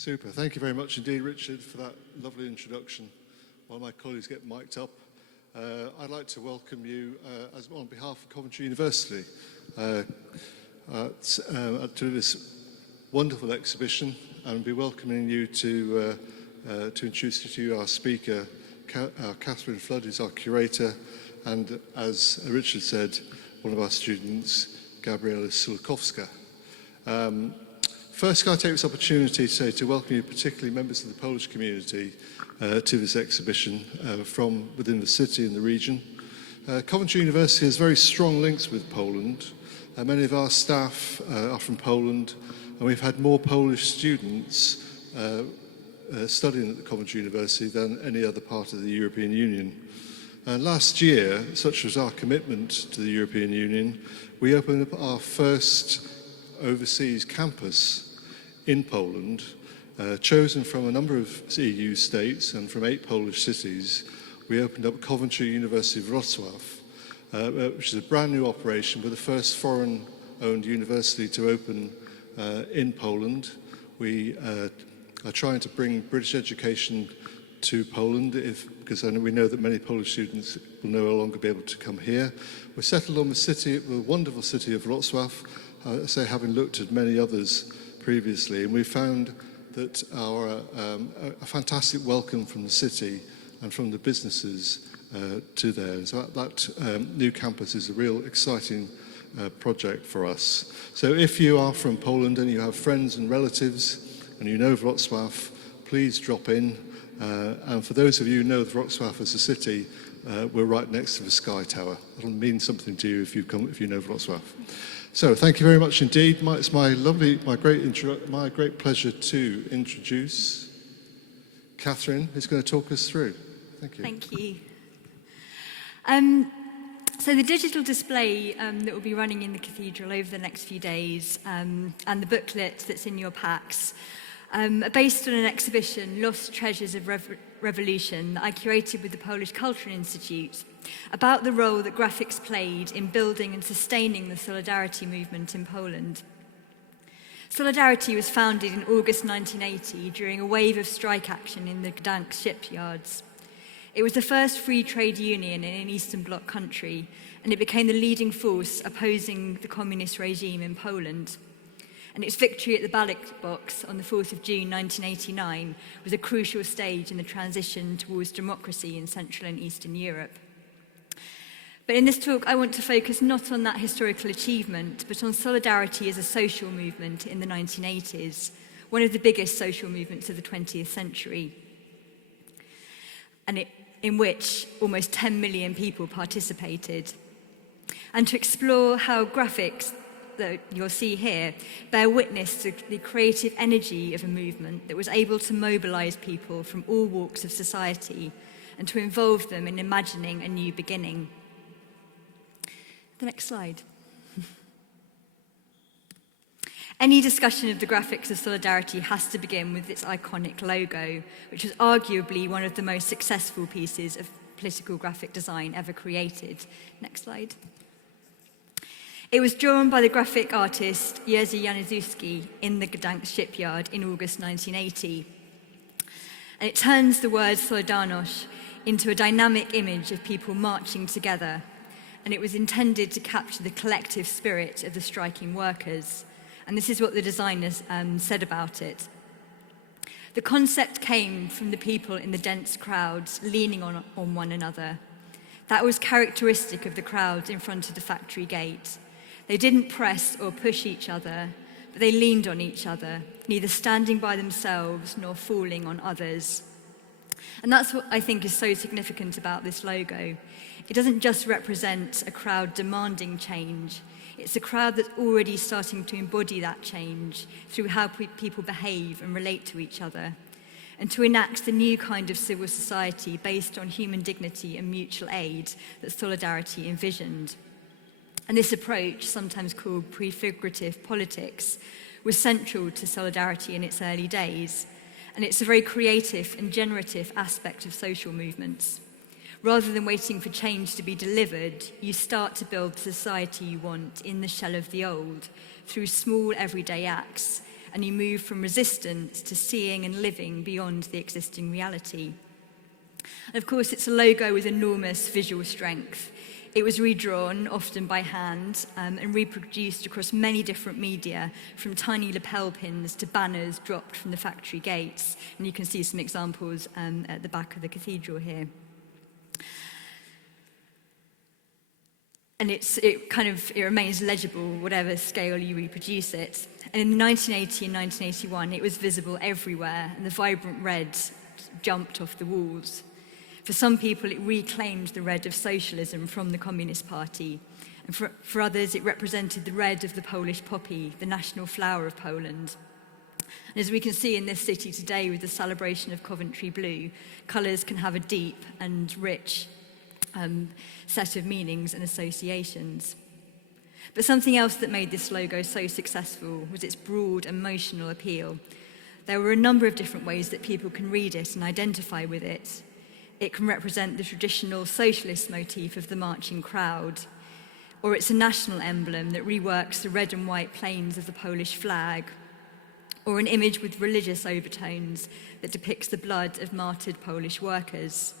Super. Thank you very much indeed, Richard, for that lovely introduction. While my colleagues get mic'd up, I'd like to welcome you on behalf of Coventry University to this wonderful exhibition, and be welcoming you to introduce you to our speaker, Catherine Flood, who's our curator, and as Richard said, one of our students, Gabriela Sulkowska. First, can I take this opportunity to welcome you, particularly members of the Polish community, to this exhibition from within the city and the region. Coventry University has very strong links with Poland. Many of our staff are from Poland, and we've had more Polish students studying at the Coventry University than any other part of the European Union. Last year, such was our commitment to the European Union, we opened up our first overseas campus in Poland, chosen from a number of EU states and from 8 Polish cities. We opened up Coventry University Wrocław, which is a brand new operation, but the first foreign-owned university to open in Poland. We are trying to bring British education to Poland, because we know that many Polish students will no longer be able to come here. We're settled on the wonderful city of Wrocław, having looked at many others previously, and we found that a fantastic welcome from the city and from the businesses to there. And so that new campus is a real exciting project for us. So if you are from Poland and you have friends and relatives and you know Wrocław, please drop in. And for those of you who know Wrocław as a city, we're right next to the Sky Tower. That'll mean something to you if you know Wrocław. So thank you very much indeed. It's my great pleasure to introduce Catherine, who's going to talk us through. Thank you. Thank you. So the digital display that will be running in the cathedral over the next few days, and the booklet that's in your packs, are based on an exhibition, Lost Treasures of Revolution, that I curated with the Polish Cultural Institute, about the role that graphics played in building and sustaining the Solidarity movement in Poland. Solidarity was founded in August 1980 during a wave of strike action in the Gdansk shipyards. It was the first free trade union in an Eastern Bloc country, and it became the leading force opposing the communist regime in Poland. And its victory at the ballot box on the 4th of June 1989 was a crucial stage in the transition towards democracy in Central and Eastern Europe. But in this talk, I want to focus not on that historical achievement, but on solidarity as a social movement in the 1980s, one of the biggest social movements of the 20th century, and in which almost 10 million people participated. And to explore how graphics that you'll see here bear witness to the creative energy of a movement that was able to mobilize people from all walks of society and to involve them in imagining a new beginning. The next slide. Any discussion of the graphics of Solidarity has to begin with its iconic logo, which was arguably one of the most successful pieces of political graphic design ever created. Next slide. It was drawn by the graphic artist Jerzy Januszewski in the Gdansk shipyard in August 1980. And it turns the word Solidarność into a dynamic image of people marching together. And it was intended to capture the collective spirit of the striking workers. And this is what the designers said about it. The concept came from the people in the dense crowds leaning on one another. That was characteristic of the crowds in front of the factory gate. They didn't press or push each other, but they leaned on each other, neither standing by themselves nor falling on others. And that's what I think is so significant about this logo. It doesn't just represent a crowd demanding change. It's a crowd that's already starting to embody that change through how people behave and relate to each other, and to enact the new kind of civil society based on human dignity and mutual aid that Solidarity envisioned. And this approach, sometimes called prefigurative politics, was central to Solidarity in its early days, and it's a very creative and generative aspect of social movements. Rather than waiting for change to be delivered, you start to build the society you want in the shell of the old through small everyday acts, and he moved from resistance to seeing and living beyond the existing reality. And of course, it's a logo with enormous visual strength. It was redrawn, often by hand, and reproduced across many different media, from tiny lapel pins to banners dropped from the factory gates. And you can see some examples at the back of the cathedral here. And it remains legible, whatever scale you reproduce it. And in 1980 and 1981, it was visible everywhere, and the vibrant red jumped off the walls. For some people, it reclaimed the red of socialism from the Communist Party. And for others, it represented the red of the Polish poppy, the national flower of Poland. And as we can see in this city today with the celebration of Coventry Blue, colours can have a deep and rich set of meanings and associations. But something else that made this logo so successful was its broad emotional appeal. There were a number of different ways that people can read it and identify with it. It can represent the traditional socialist motif of the marching crowd, or it's a national emblem that reworks the red and white planes of the Polish flag, or an image with religious overtones that depicts the blood of martyred Polish workers.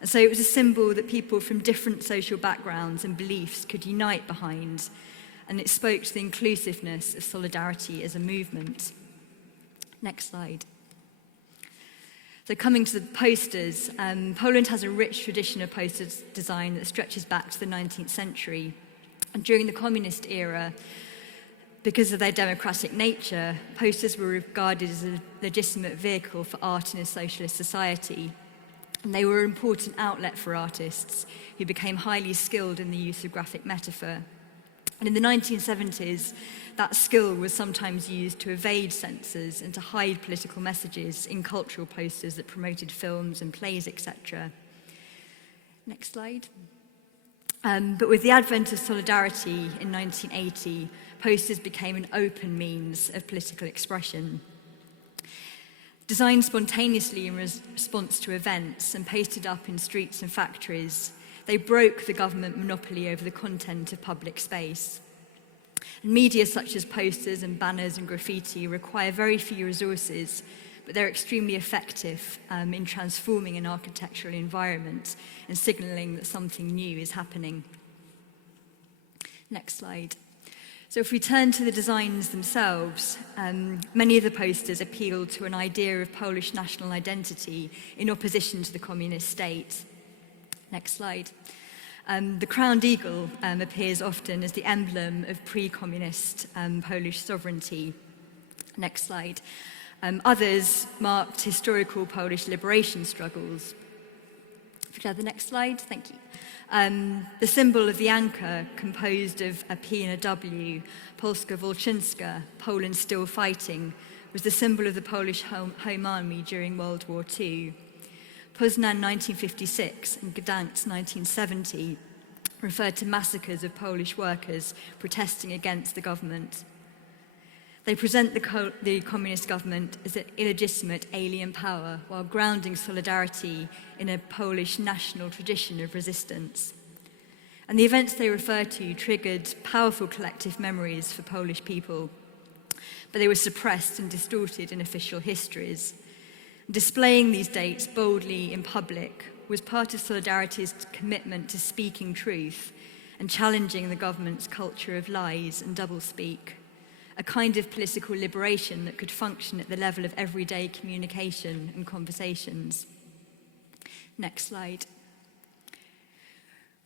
And so it was a symbol that people from different social backgrounds and beliefs could unite behind, and it spoke to the inclusiveness of solidarity as a movement. Next slide. So coming to the posters, Poland has a rich tradition of poster design that stretches back to the 19th century. And during the communist era, because of their democratic nature, posters were regarded as a legitimate vehicle for art in a socialist society. And they were an important outlet for artists who became highly skilled in the use of graphic metaphor. And in the 1970s, that skill was sometimes used to evade censors and to hide political messages in cultural posters that promoted films and plays, etc. Next slide. But with the advent of solidarity in 1980, posters became an open means of political expression. Designed spontaneously in response to events and pasted up in streets and factories, they broke the government monopoly over the content of public space. And media such as posters and banners and graffiti require very few resources, but they're extremely effective in transforming an architectural environment and signalling that something new is happening. Next slide. So if we turn to the designs themselves, many of the posters appeal to an idea of Polish national identity in opposition to the communist state. Next slide. The crowned eagle appears often as the emblem of pre-communist Polish sovereignty. Next slide. Others marked historical Polish liberation struggles. If you have the next slide, thank you. The symbol of the anchor, composed of a P and a W, Polska Walczynska, Poland still fighting, was the symbol of the Polish Home Army during World War II. Poznan 1956 and Gdansk 1970 referred to massacres of Polish workers protesting against the government. They present the communist government as an illegitimate alien power while grounding solidarity in a Polish national tradition of resistance. And the events they refer to triggered powerful collective memories for Polish people, but they were suppressed and distorted in official histories. Displaying these dates boldly in public was part of Solidarity's commitment to speaking truth and challenging the government's culture of lies and doublespeak, a kind of political liberation that could function at the level of everyday communication and conversations. Next slide.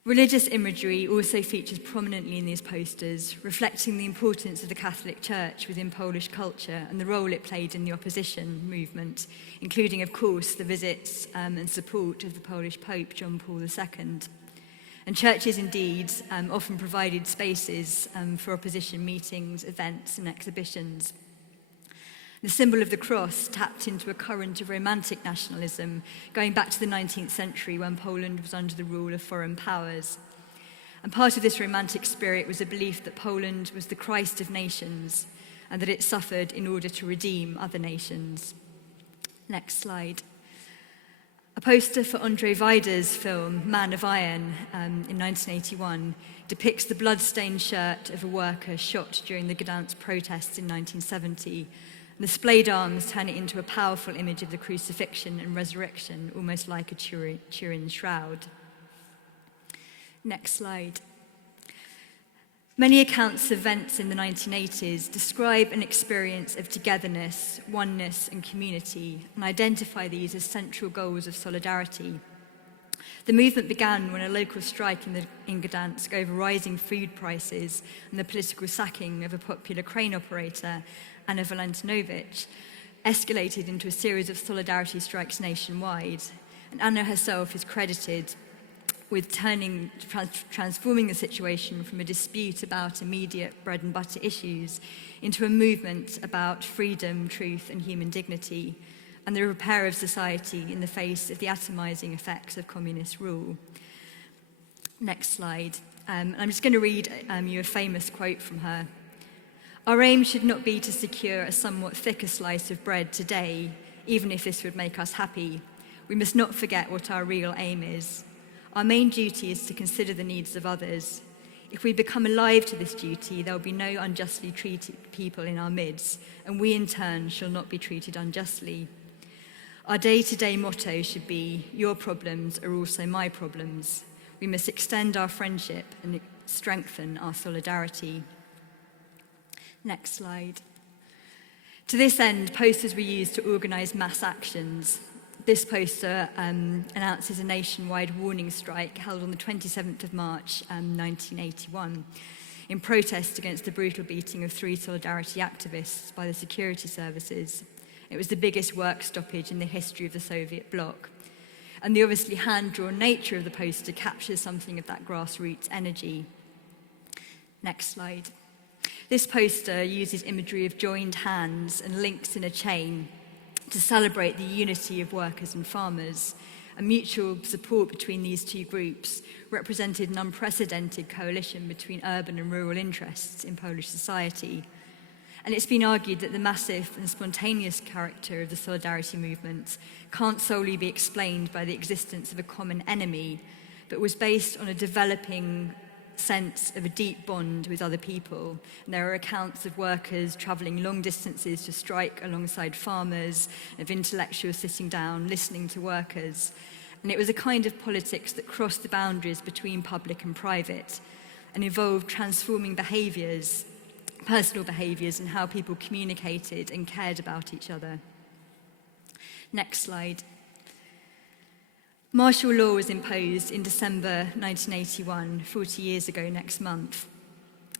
Religious imagery also features prominently in these posters, reflecting the importance of the Catholic Church within Polish culture and the role it played in the opposition movement, including, of course, the visits and support of the Polish Pope John Paul II. And churches, indeed, often provided spaces for opposition meetings, events, and exhibitions. The symbol of the cross tapped into a current of romantic nationalism going back to the 19th century when Poland was under the rule of foreign powers. And part of this romantic spirit was a belief that Poland was the Christ of nations and that it suffered in order to redeem other nations. Next slide. A poster for Andrzej Wajda's film Man of Iron in 1981 depicts the blood-stained shirt of a worker shot during the Gdansk protests in 1970, And the splayed arms turn it into a powerful image of the crucifixion and resurrection, almost like a Turin shroud. Next slide. Many accounts of events in the 1980s describe an experience of togetherness, oneness, and community, and identify these as central goals of solidarity. The movement began when a local strike in Gdansk over rising food prices and the political sacking of a popular crane operator, Anna Valentinovich, escalated into a series of solidarity strikes nationwide. And Anna herself is credited with transforming the situation from a dispute about immediate bread and butter issues into a movement about freedom, truth, and human dignity, and the repair of society in the face of the atomizing effects of communist rule. Next slide. I'm just going to read you a famous quote from her. "Our aim should not be to secure a somewhat thicker slice of bread today, even if this would make us happy. We must not forget what our real aim is. Our main duty is to consider the needs of others. If we become alive to this duty, there will be no unjustly treated people in our midst, and we in turn shall not be treated unjustly. Our day-to-day motto should be, your problems are also my problems. We must extend our friendship and strengthen our solidarity." Next slide. To this end, posters were used to organise mass actions. This poster announces a nationwide warning strike held on the 27th of March 1981 in protest against the brutal beating of 3 solidarity activists by the security services. It was the biggest work stoppage in the history of the Soviet bloc. And the obviously hand-drawn nature of the poster captures something of that grassroots energy. Next slide. This poster uses imagery of joined hands and links in a chain to celebrate the unity of workers and farmers. And mutual support between these two groups represented an unprecedented coalition between urban and rural interests in Polish society. And it's been argued that the massive and spontaneous character of the solidarity movement can't solely be explained by the existence of a common enemy, but was based on a developing sense of a deep bond with other people. And there are accounts of workers travelling long distances to strike alongside farmers, of intellectuals sitting down, listening to workers. And it was a kind of politics that crossed the boundaries between public and private and involved transforming behaviours, personal behaviours, and how people communicated and cared about each other. Next slide. Martial law was imposed in December 1981, 40 years ago next month.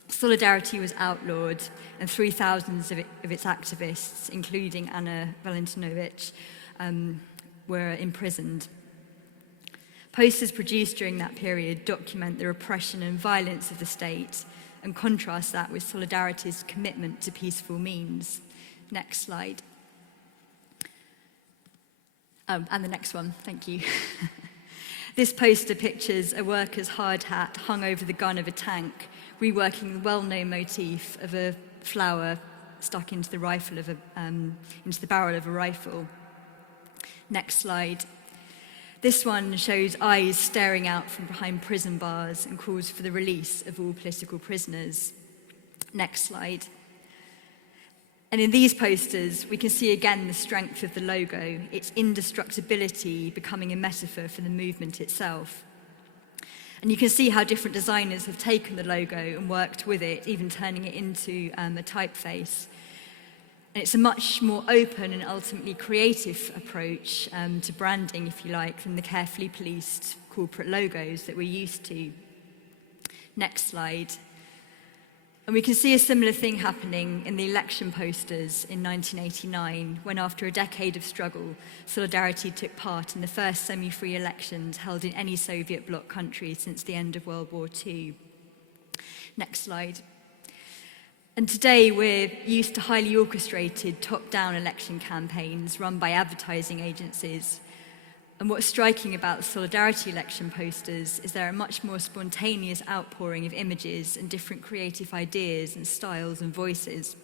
Solidarity was outlawed, and 3,000 of its activists, including Anna Valentinovich, were imprisoned. Posters produced during that period document the repression and violence of the state and contrast that with Solidarity's commitment to peaceful means. Next slide. Oh, and the next one, thank you. This poster pictures a worker's hard hat hung over the gun of a tank, reworking the well-known motif of a flower stuck into the barrel of a rifle. Next slide. This one shows eyes staring out from behind prison bars and calls for the release of all political prisoners. Next slide. And in these posters, we can see again the strength of the logo, its indestructibility becoming a metaphor for the movement itself. And you can see how different designers have taken the logo and worked with it, even turning it into a typeface. And it's a much more open and ultimately creative approach to branding, if you like, than the carefully policed corporate logos that we're used to. Next slide. And we can see a similar thing happening in the election posters in 1989, when after a decade of struggle, Solidarity took part in the first semi-free elections held in any Soviet bloc country since the end of World War II. Next slide. And today we're used to highly orchestrated top-down election campaigns run by advertising agencies. And what's striking about the Solidarity election posters is they're a much more spontaneous outpouring of images and different creative ideas and styles and voices.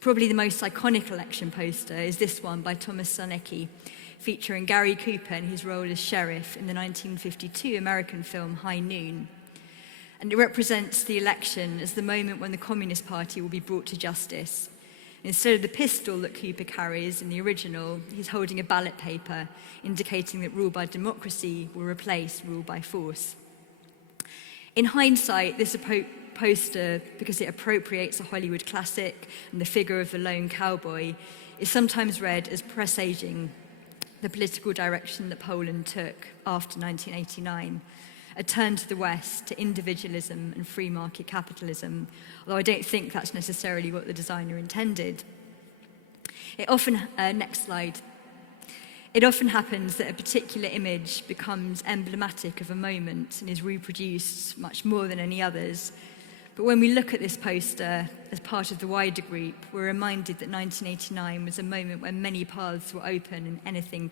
Probably the most iconic election poster is this one by Thomas Sarnecki, featuring Gary Cooper in his role as sheriff in the 1952 American film High Noon. And it represents the election as the moment when the Communist Party will be brought to justice. Instead of the pistol that Cooper carries in the original, he's holding a ballot paper, indicating that rule by democracy will replace rule by force. In hindsight, this poster, because it appropriates a Hollywood classic and the figure of the lone cowboy, is sometimes read as presaging the political direction that Poland took after 1989, a turn to the West, to individualism and free market capitalism, although I don't think that's necessarily what the designer intended. Next slide. It often happens that a particular image becomes emblematic of a moment and is reproduced much more than any others. But when we look at this poster as part of the wider group, we're reminded that 1989 was a moment when many paths were open and anything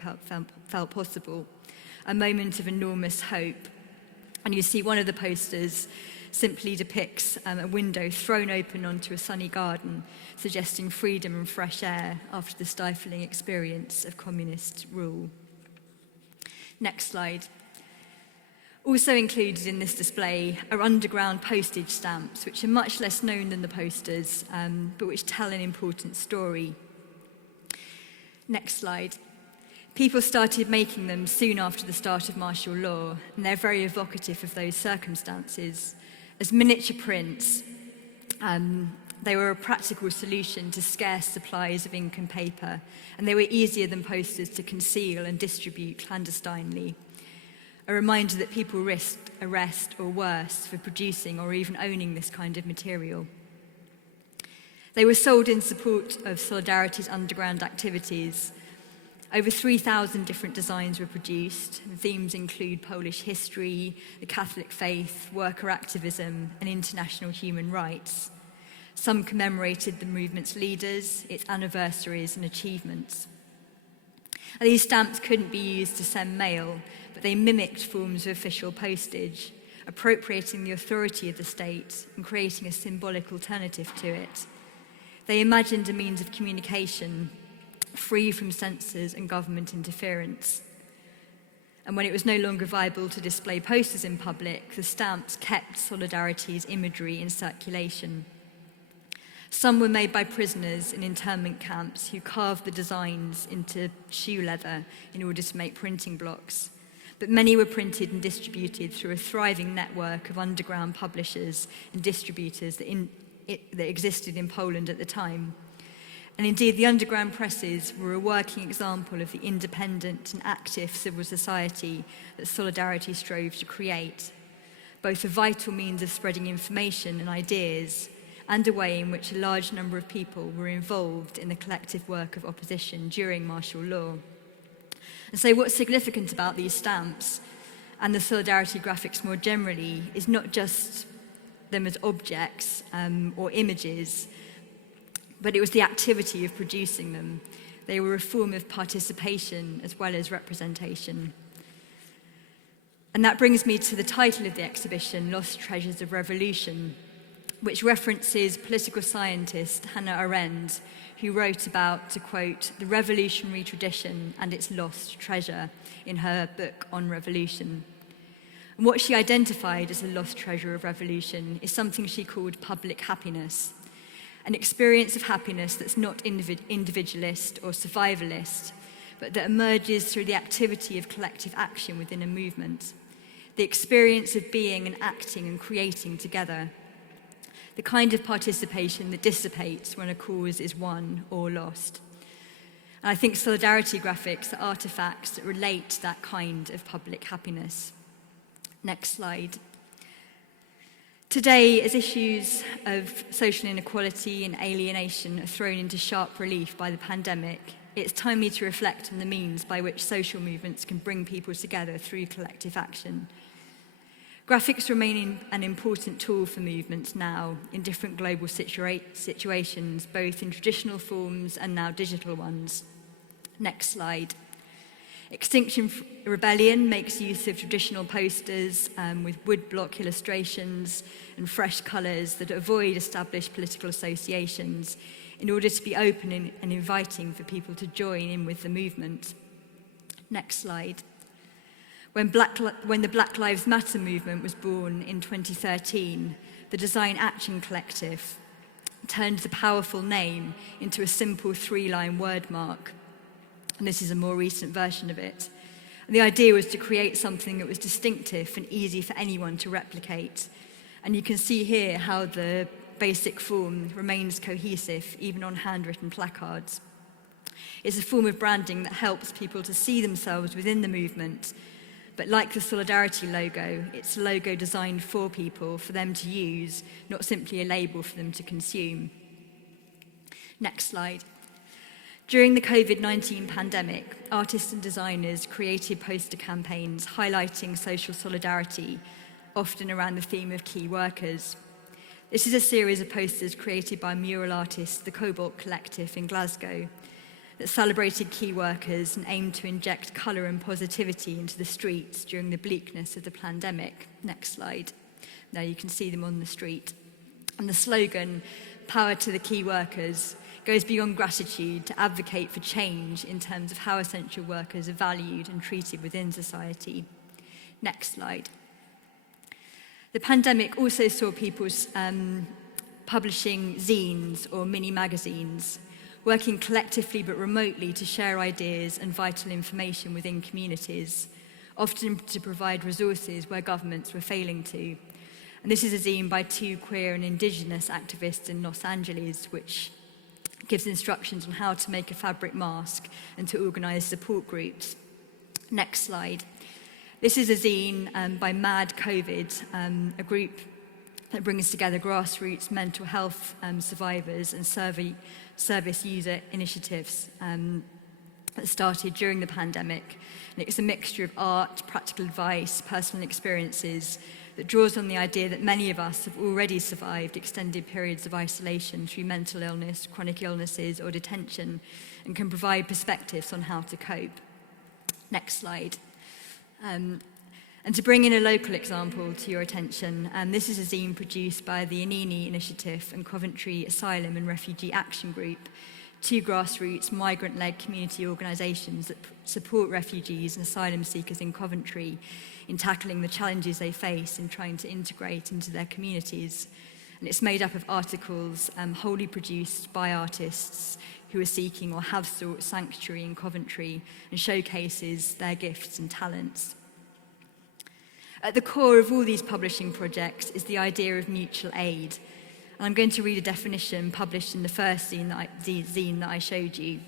felt possible, a moment of enormous hope. And you see one of the posters simply depicts a window thrown open onto a sunny garden, suggesting freedom and fresh air after the stifling experience of communist rule. Next slide. Also included in this display are underground postage stamps, which are much less known than the posters, but which tell an important story. Next slide. People started making them soon after the start of martial law, and they're very evocative of those circumstances. As miniature prints, they were a practical solution to scarce supplies of ink and paper, and they were easier than posters to conceal and distribute clandestinely. A reminder that people risked arrest or worse for producing or even owning this kind of material. They were sold in support of Solidarity's underground activities. Over 3,000 different designs were produced. Themes include Polish history, the Catholic faith, worker activism, and international human rights. Some commemorated the movement's leaders, its anniversaries, and achievements. And these stamps couldn't be used to send mail, but they mimicked forms of official postage, appropriating the authority of the state and creating a symbolic alternative to it. They imagined a means of communication free from censors and government interference. And when it was no longer viable to display posters in public, the stamps kept Solidarity's imagery in circulation. Some were made by prisoners in internment camps who carved the designs into shoe leather in order to make printing blocks. But many were printed and distributed through a thriving network of underground publishers and distributors that existed in Poland at the time. And indeed, the underground presses were a working example of the independent and active civil society that Solidarity strove to create, both a vital means of spreading information and ideas, and a way in which a large number of people were involved in the collective work of opposition during martial law. And so what's significant about these stamps and the Solidarity graphics more generally is not just them as objects or images, but it was the activity of producing them. They were a form of participation as well as representation. And that brings me to the title of the exhibition, Lost Treasures of Revolution, which references political scientist Hannah Arendt, who wrote about, to quote, the revolutionary tradition and its lost treasure in her book on revolution. And what she identified as a lost treasure of revolution is something she called public happiness, an experience of happiness that's not individualist or survivalist, but that emerges through the activity of collective action within a movement, the experience of being and acting and creating together, the kind of participation that dissipates when a cause is won or lost. And I think Solidarity graphics are artifacts that relate to that kind of public happiness. Next slide. Today, as issues of social inequality and alienation are thrown into sharp relief by the pandemic, it's timely to reflect on the means by which social movements can bring people together through collective action. Graphics remain an important tool for movements now in different global situations, both in traditional forms and now digital ones. Next slide. Extinction Rebellion makes use of traditional posters with woodblock illustrations and fresh colours that avoid established political associations in order to be open and inviting for people to join in with the movement. Next slide. When the Black Lives Matter movement was born in 2013, the Design Action Collective turned the powerful name into a simple 3-line word mark. And this is a more recent version of it. And the idea was to create something that was distinctive and easy for anyone to replicate. And you can see here how the basic form remains cohesive, even on handwritten placards. It's a form of branding that helps people to see themselves within the movement. But like the Solidarity logo, it's a logo designed for people, for them to use, not simply a label for them to consume. Next slide. During the COVID-19 pandemic, artists and designers created poster campaigns highlighting social solidarity, often around the theme of key workers. This is a series of posters created by mural artists, the Cobalt Collective in Glasgow, that celebrated key workers and aimed to inject colour and positivity into the streets during the bleakness of the pandemic. Next slide. Now you can see them on the street. And the slogan, "Power to the Key Workers," goes beyond gratitude to advocate for change in terms of how essential workers are valued and treated within society. Next slide. The pandemic also saw people publishing zines or mini magazines, working collectively but remotely to share ideas and vital information within communities, often to provide resources where governments were failing to. And this is a zine by 2 queer and indigenous activists in Los Angeles, which gives instructions on how to make a fabric mask and to organise support groups. Next slide. This is a zine by Mad COVID, a group that brings together grassroots mental health survivors and service user initiatives that started during the pandemic. And it's a mixture of art, practical advice, personal experiences that draws on the idea that many of us have already survived extended periods of isolation through mental illness, chronic illnesses, or detention, and can provide perspectives on how to cope. Next slide. And to bring in a local example to your attention, this is a zine produced by the Anini Initiative and Coventry Asylum and Refugee Action Group, 2 grassroots, migrant-led community organisations that support refugees and asylum seekers in Coventry in tackling the challenges they face in trying to integrate into their communities. And it's made up of articles wholly produced by artists who are seeking or have sought sanctuary in Coventry and showcases their gifts and talents. At the core of all these publishing projects is the idea of mutual aid. And I'm going to read a definition published in the first zine that I showed you.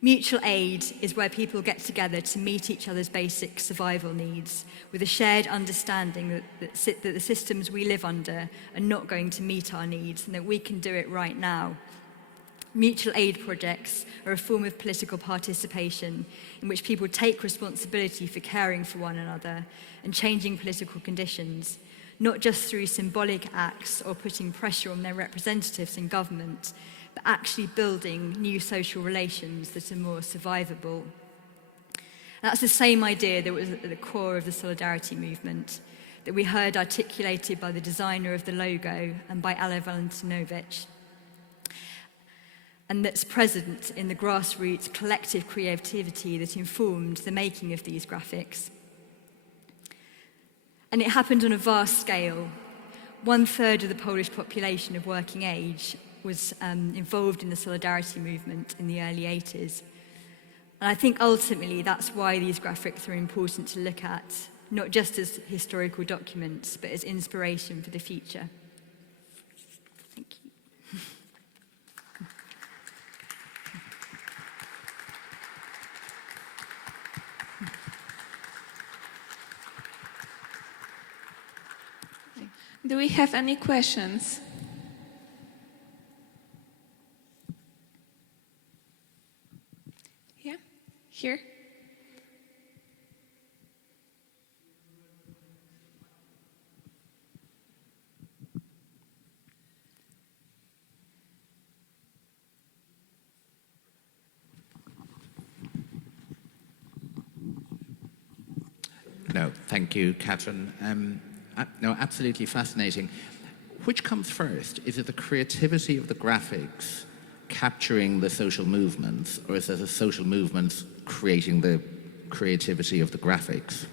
Mutual aid is where people get together to meet each other's basic survival needs with a shared understanding that the systems we live under are not going to meet our needs and that we can do it right now. Mutual aid projects are a form of political participation in which people take responsibility for caring for one another and changing political conditions, not just through symbolic acts or putting pressure on their representatives in government, but actually building new social relations that are more survivable. That's the same idea that was at the core of the Solidarity movement, that we heard articulated by the designer of the logo and by Ale Valentinovich, and that's present in the grassroots collective creativity that informed the making of these graphics. And it happened on a vast scale. 1/3 of the Polish population of working age was involved in the Solidarity movement in the early 80s. And I think ultimately that's why these graphics are important to look at, not just as historical documents, but as inspiration for the future. Thank you. Do we have any questions? Yeah, here. No, thank you, Catherine. No, absolutely fascinating. Which comes first? Is it the creativity of the graphics capturing the social movements, or is it the social movements creating the creativity of the graphics?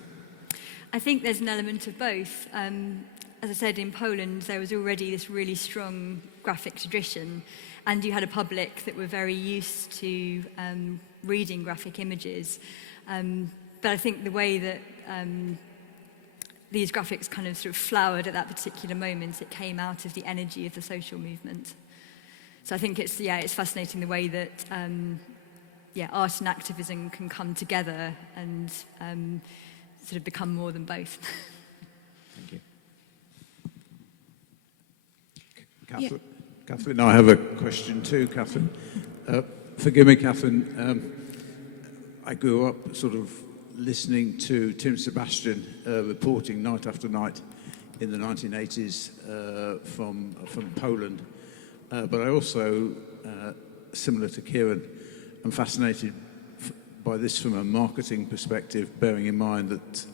I think there's an element of both. As I said, in Poland, there was already this really strong graphic tradition, and you had a public that were very used to reading graphic images. But I think the way that these graphics kind of sort of flowered at that particular moment, it came out of the energy of the social movement. So I think it's fascinating the way that art and activism can come together and sort of become more than both. Thank you. Catherine, I have a question too, Catherine. Forgive me, Catherine. I grew up sort of listening to Tim Sebastian reporting night after night in the 1980s from Poland. But I also, similar to Kieran, am fascinated by this from a marketing perspective, bearing in mind that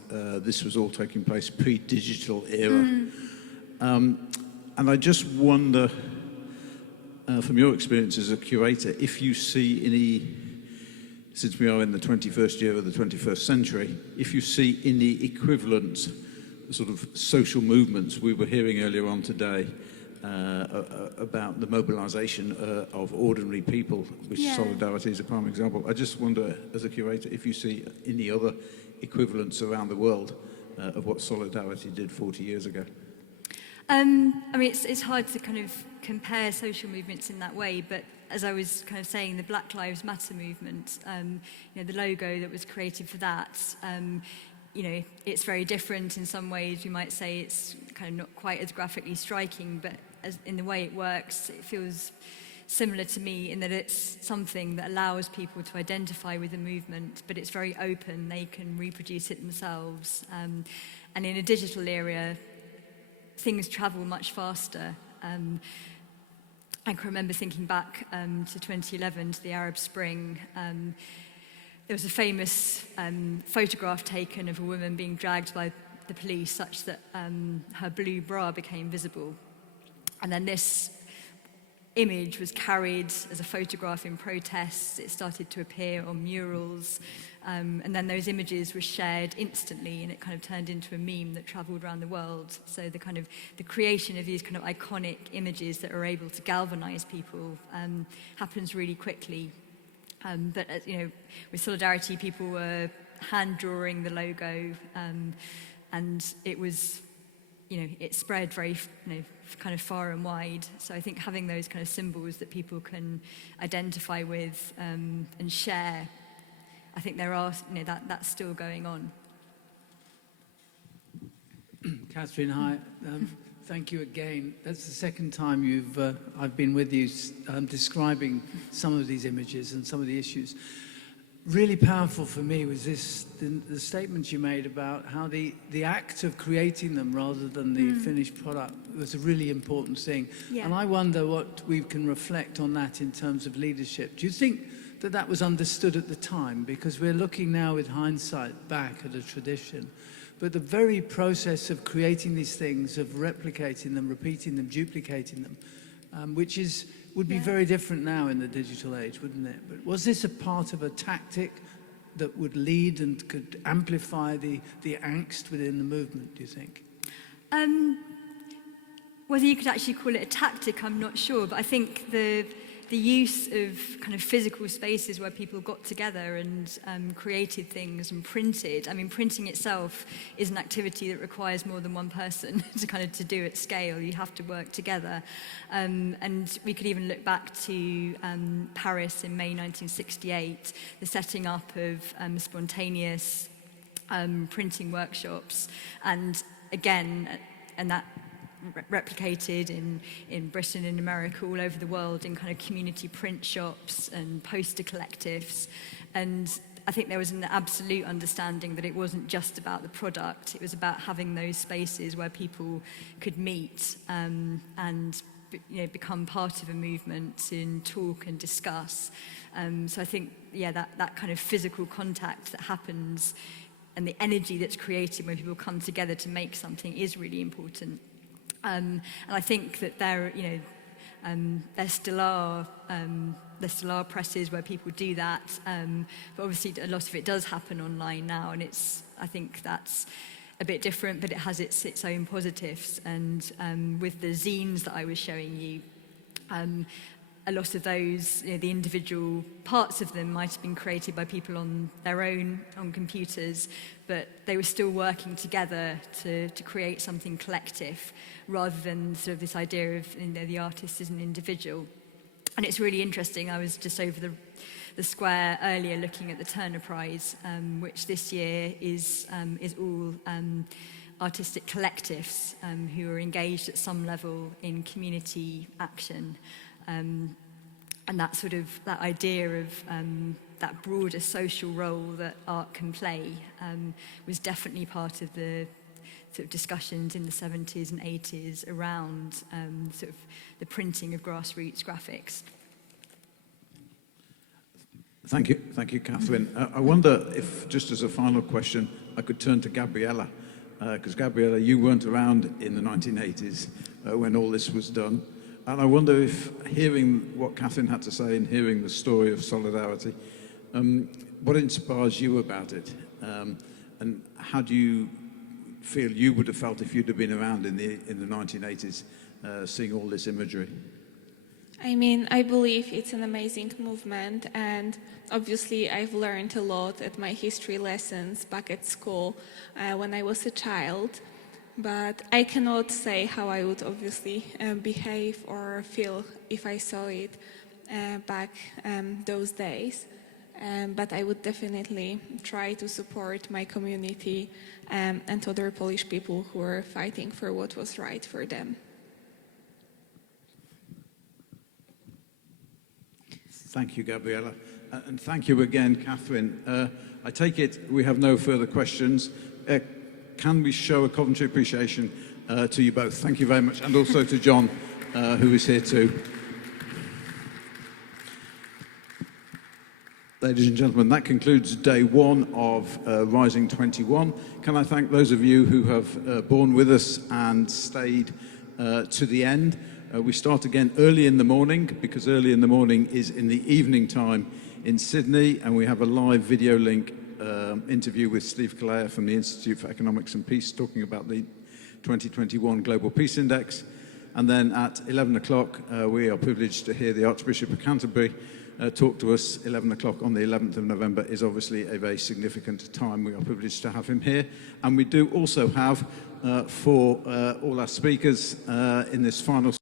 this was all taking place pre-digital era. And I just wonder, from your experience as a curator, if you see any, since we are in the 21st year of the 21st century, if you see any equivalent sort of social movements we were hearing earlier on today about the mobilization of ordinary people, which Solidarity is a prime example. I just wonder, as a curator, if you see any other equivalents around the world of what Solidarity did 40 years ago. I mean, it's hard to kind of compare social movements in that way, but as I was kind of saying, the Black Lives Matter movement, the logo that was created for that, it's very different in some ways. You might say it's kind of not quite as graphically striking, but in the way it works, it feels similar to me in that it's something that allows people to identify with the movement, but it's very open. They can reproduce it themselves. And in a digital era, things travel much faster. I can remember thinking back to 2011, to the Arab Spring. There was a famous photograph taken of a woman being dragged by the police such that her blue bra became visible. And then this image was carried as a photograph in protests. It started to appear on murals. And then those images were shared instantly, and it kind of turned into a meme that traveled around the world. So the creation of these kind of iconic images that are able to galvanize people happens really quickly. But with Solidarity, people were hand drawing the logo, and it was, it spread very, kind of far and wide. So I think having those kind of symbols that people can identify with and share, I think there are, that's still going on. Catherine, hi. Thank you again. That's the second time I've been with you describing some of these images and some of the issues. Really powerful for me was the statements you made about how the act of creating them rather than the finished product was a really important thing. Yeah. And I wonder what we can reflect on that in terms of leadership. Do you think that was understood at the time? Because we're looking now with hindsight back at a tradition. But the very process of creating these things, of replicating them, repeating them, duplicating them, would be very different now in the digital age, wouldn't it? But was this a part of a tactic that would lead and could amplify the angst within the movement, do you think? Whether you could actually call it a tactic, I'm not sure, but I think the use of kind of physical spaces where people got together and created things and printed. I mean, printing itself is an activity that requires more than one person to do at scale. You have to work together. And we could even look back to Paris in May 1968, the setting up of spontaneous printing workshops. And again, and that replicated in Britain and America, all over the world, in kind of community print shops and poster collectives. And I think there was an absolute understanding that it wasn't just about the product, it was about having those spaces where people could meet and become part of a movement and talk and discuss. So I think, that kind of physical contact that happens and the energy that's created when people come together to make something is really important. And I think that there still are presses where people do that, but obviously a lot of it does happen online now, and I think that's a bit different, but it has its own positives. And with the zines that I was showing you, A lot of those, the individual parts of them might have been created by people on their own, on computers, but they were still working together to create something collective, rather than sort of this idea of the artist as an individual. And it's really interesting. I was just over the square earlier looking at the Turner Prize, which this year is all artistic collectives who are engaged at some level in community action. And that sort of, that idea of that broader social role that art can play was definitely part of the sort of discussions in the 70s and 80s around sort of the printing of grassroots graphics. Thank you, Catherine. I wonder if, just as a final question, I could turn to Gabriella, because Gabriella, you weren't around in the 1980s when all this was done. And I wonder if, hearing what Catherine had to say and hearing the story of solidarity, what inspires you about it? And how do you feel you would have felt if you'd have been around in the 1980s, seeing all this imagery? I mean, I believe it's an amazing movement, and obviously I've learned a lot at my history lessons back at school when I was a child. But I cannot say how I would obviously behave or feel if I saw it back those days. But I would definitely try to support my community and other Polish people who were fighting for what was right for them. Thank you, Gabriella. And thank you again, Catherine. I take it we have no further questions. Can we show a Coventry appreciation to you both? Thank you very much, and also to John, who is here too. Ladies and gentlemen, that concludes day one of Rising 21. Can I thank those of you who have borne with us and stayed to the end. We start again early in the morning, because early in the morning is in the evening time in Sydney, and we have a live video link interview with Steve Kalea from the Institute for Economics and Peace, talking about the 2021 Global Peace Index. And then at 11 o'clock, we are privileged to hear the Archbishop of Canterbury talk to us. 11 o'clock on the 11th of November is obviously a very significant time. We are privileged to have him here. And we do also have, for all our speakers in this final